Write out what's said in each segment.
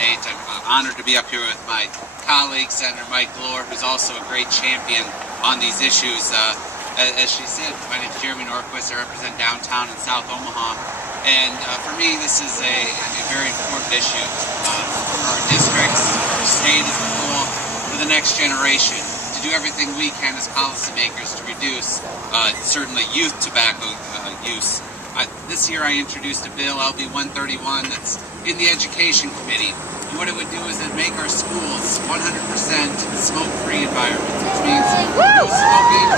state. I'm honored to be up here with my colleague, Senator Mike Glore, who's also a great champion on these issues. As she said, my name is Jeremy Nordquist. I represent downtown and South Omaha. And for me, this is a very important issue for our districts, for our state as a whole, for the next generation, to do everything we can as policymakers to reduce certainly youth tobacco use. This year I introduced a bill, LB 131, that's in the Education Committee. And what it would do is it'd make our schools 100% smoke-free environments, which means no smoking.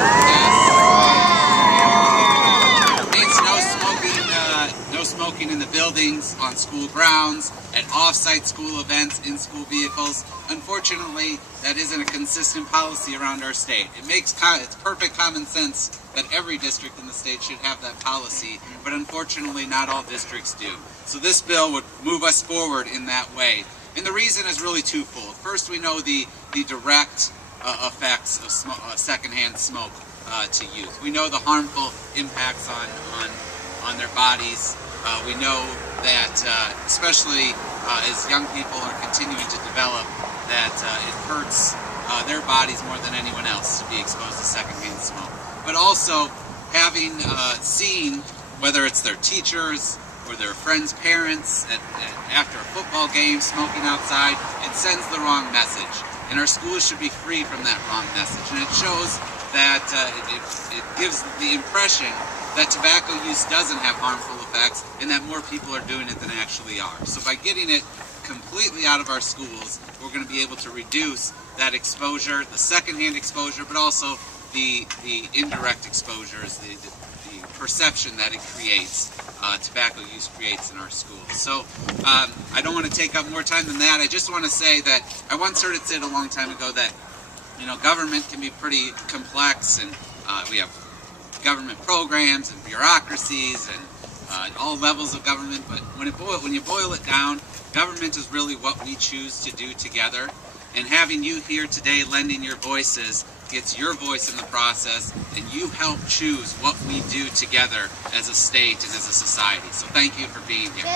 No smoking in the buildings, on school grounds, at off-site school events, in school vehicles. Unfortunately, that isn't a consistent policy around our state. It's perfect common sense that every district in the state should have that policy, but unfortunately not all districts do. So this bill would move us forward in that way. And the reason is really twofold. First, we know the direct effects of secondhand smoke to youth. We know the harmful impacts on their bodies. We know that, especially as young people are continuing to develop, that it hurts their bodies more than anyone else to be exposed to secondhand smoke. But also, having seen, whether it's their teachers or their friends' parents after a football game smoking outside, it sends the wrong message. And our schools should be free from that wrong message. And it shows that it gives the impression that tobacco use doesn't have harmful effects and that more people are doing it than actually are. So by getting it completely out of our schools, we're going to be able to reduce that exposure, the secondhand exposure, but also the indirect exposures, the perception that it creates, tobacco use creates in our schools. So I don't want to take up more time than that. I just want to say that I once heard it said a long time ago that, you know, government can be pretty complex, and we have government programs and bureaucracies and all levels of government, but when you boil it down, government is really what we choose to do together. And having you here today lending your voices gets your voice in the process, and you help choose what we do together as a state and as a society. So thank you for being here.